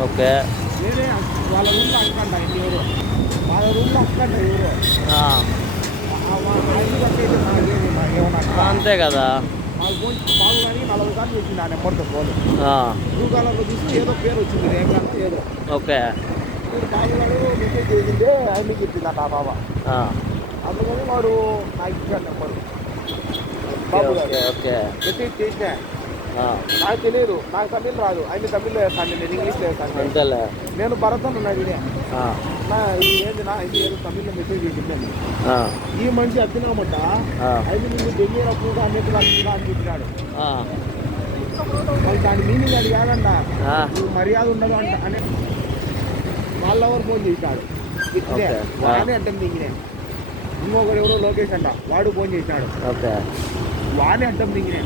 Okay. వాళ్ళ రూమ్లో అక్కంట ఎవరు? వాళ్ళ రూమ్లో అక్కంట ఎవరు? అంతే కదా. ఏదో పేరు వచ్చింది ఏదో. ఓకే. మెసేజ్ చేసిందే ఆయనకి చెప్పిందట ఆ బాబా. అందుకని వాడు నాకు ఇచ్చాడు నెంబరు. ఓకే బాబు ఓకే. గారు మెసేజ్ చేసిన. నాకు తెలియదు నాకు తమిళ్ రాదు. ఆయన తమిళ్ళో వేస్తాను నేను ఇంగ్లీష్లో వేస్తాను అంతేలే. నేను భరతన్ ఉన్నది నా ఇది ఏంది నా ఇది ఏదో తమిళ్ళో మెసేజ్ ఆ, ఈ మనిషి అత్తినామట అయితే నిన్ను దెంగేటప్పుడు అన్నట్టు అడిగిరా అని చెప్పినాడు. మరి దాని మీనింగ్ అది నువ్వు మర్యాద ఉండదు అంట అని వాళ్ళ ఎవరు ఫోన్ చేశాడు? ఇట్లే. వాడే అడ్డం దిగినే ఇంకొకడు ఎవరో లోకేష్ అంట. వాడు ఫోన్ చేశాడు. వాడే అడ్డం దిగినే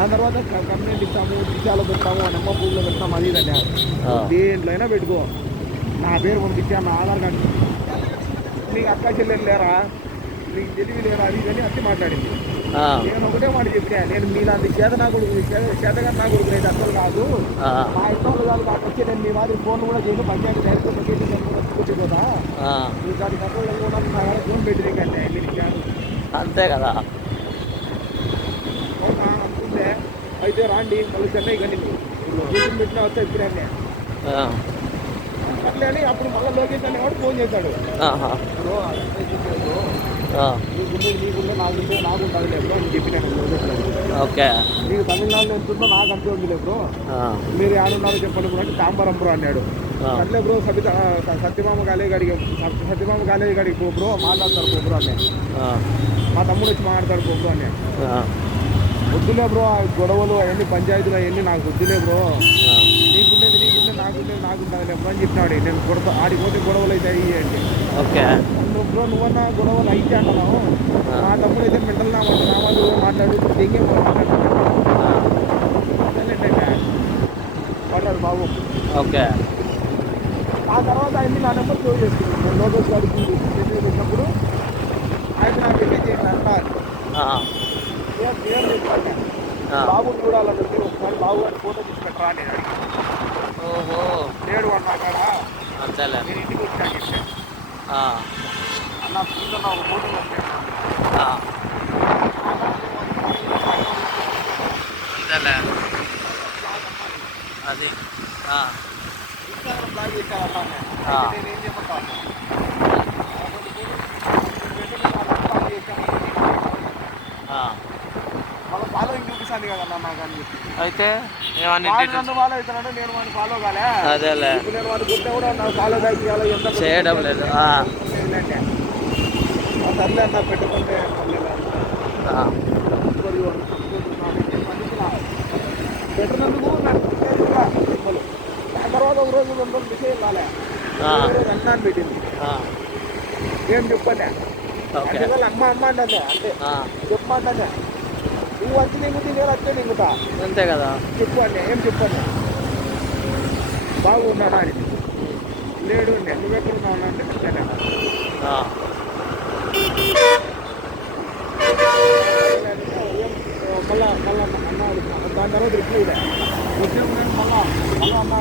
దాని తర్వాత కంప్లైంట్ ఇస్తాము దిశాలో పెడతాము నెమ్మ పూల్లో పెడతాము అది ఇది అన్నారు. ఆ, దేంట్లో అయినా పెట్టుకో. నా పేరు పంపించా నా ఆధార్ కార్డు. నీకు అక్క చెల్లెలు లేరా? నీకు తెలివి లేరా? అది అని అట్టి మాట్లాడింది. నేను ఒకటే మాట చెప్పినా నేను మీలాంటి చేత నా కొడుకు చేతగా నా కొడుకు అయితే అసలు కాదు. ఆ, మా ఇంట్లో కాదు నాకు వచ్చి నేను మీ మాదిరి ఫోన్ కూడా చేయను పంచాయతీ డైరెక్ట్ లొకేషన్ కూడా కొట్టిపోతా ఆ, మీ దాని కంట్రోల్ కూడా నా దగ్గర ఫోన్ పెట్టినాకంటే అంతే కదా. అయితే రాండి మళ్ళీ చెన్నై కానీ లొకేషన్ పెట్టినా వస్తే ఇప్పుడే అట్లే అని అప్పుడు మళ్ళీ లోకేష్ అనేవాడు ఫోన్ చేశాడు. ఆహా, బ్రో నీకుండే నీకుండే నాకుంటే అని చెప్పినాను ఓకే. నీకు తమిళనాడులో నాకు అంతే ఉంది లేదు ఆ, మీరు ఆడున్నారో చెప్పండి బ్రో అంటే తాంబరం బ్రో అన్నాడు. అట్లే బ్రో సబిత సత్యమామ కాలేజ్ గడికి సత్యమామ కాలేజ్ పో బ్రో మాట్లాడతారు బ్రో అనే. ఆ, మా తమ్ముడు వచ్చి మాట్లాడతాడు బ్రో అనే. ఆ, వద్దులే బ్రో ఆ గొడవలు అవన్నీ పంచాయతీలు అవన్నీ నాకు వద్దులే బ్రో. నీకుండేది నీకుండే నాకుండేది నాకుంటుంది బ్రో అని చెప్పినాడు నేను కొడతా ఆడికి పోతే గొడవలు అయితే అయ్యి అంటే. ఓకే. నువ్వు బ్రో నువ్వన్నా గొడవలు అయితే అంటున్నావు. మా తమ్ముడు అయితే మెంటల్ నా నా వాళ్ళు మాట్లాడు దెంగే మాట్లాడు. బాబు. ఓకే. ఆ తర్వాత ఆయన్ని నా నెంబర్ సేవ్ చేసుకున్నాను. నేను లోకేష్ గారికి మెసేజ్ పెట్టినప్పుడు ఆయన నాకు మెసేజ్ చేసిన అంటారు ఆ, ఏం ఏం చెప్పాను బాబు చూడాలంటే ఒకసారి బాబు గారి ఫోటో తీసి పెట్టరా అని. ఓహో. లేడు అన్నా నేను ఇంటికి వచ్చాను చెప్పాను. అన్న ముందు ఒక ఫోటో అంతేలే. అది. ఇన్స్టాగ్రామ్ బ్లాగ్ చేశాను ఆ. నేను ఏం చెప్పంటాను ఆ. మళ్ళీ చూపిస్తాను కదన్నా నాకు అని చెప్పి. అయితే వాడు డీటెయిల్స్ నన్ను ఫాలో అవుతున్నాడు నేను వాడిని ఫాలో కాలే. అదేలే. ఇప్పుడు నేను వాడిని కూడా నాకు ఫాలో ఎంత చేయడం లేదు. సర్లే అన్న పెట్టుకుంటే. ఆ, పెట్టినందుకు నాకు తర్వాత ఒక రోజు రెండు రోజులు విషయం కాలే. ఆ. ఒక రోజు అన్న అని పెట్టింది ఏం వాళ్ళు అమ్మ అమ్మ అంటే ఆ, చెప్పమంటానే నువ్వు వచ్చి నింగుతీ నేను వచ్చే నింగుతా అంతే కదా. చెప్పు అన్న ఏం చెప్పన్నా బాగున్నాడా అని. లేడు అండి నువ్వెక్కడ ఉన్నావు అంటే ఆ, మళ్ళా మళ్ళా అన్న దాని తర్వాత రిప్లై మళ్ళా మళ్ళా అన్న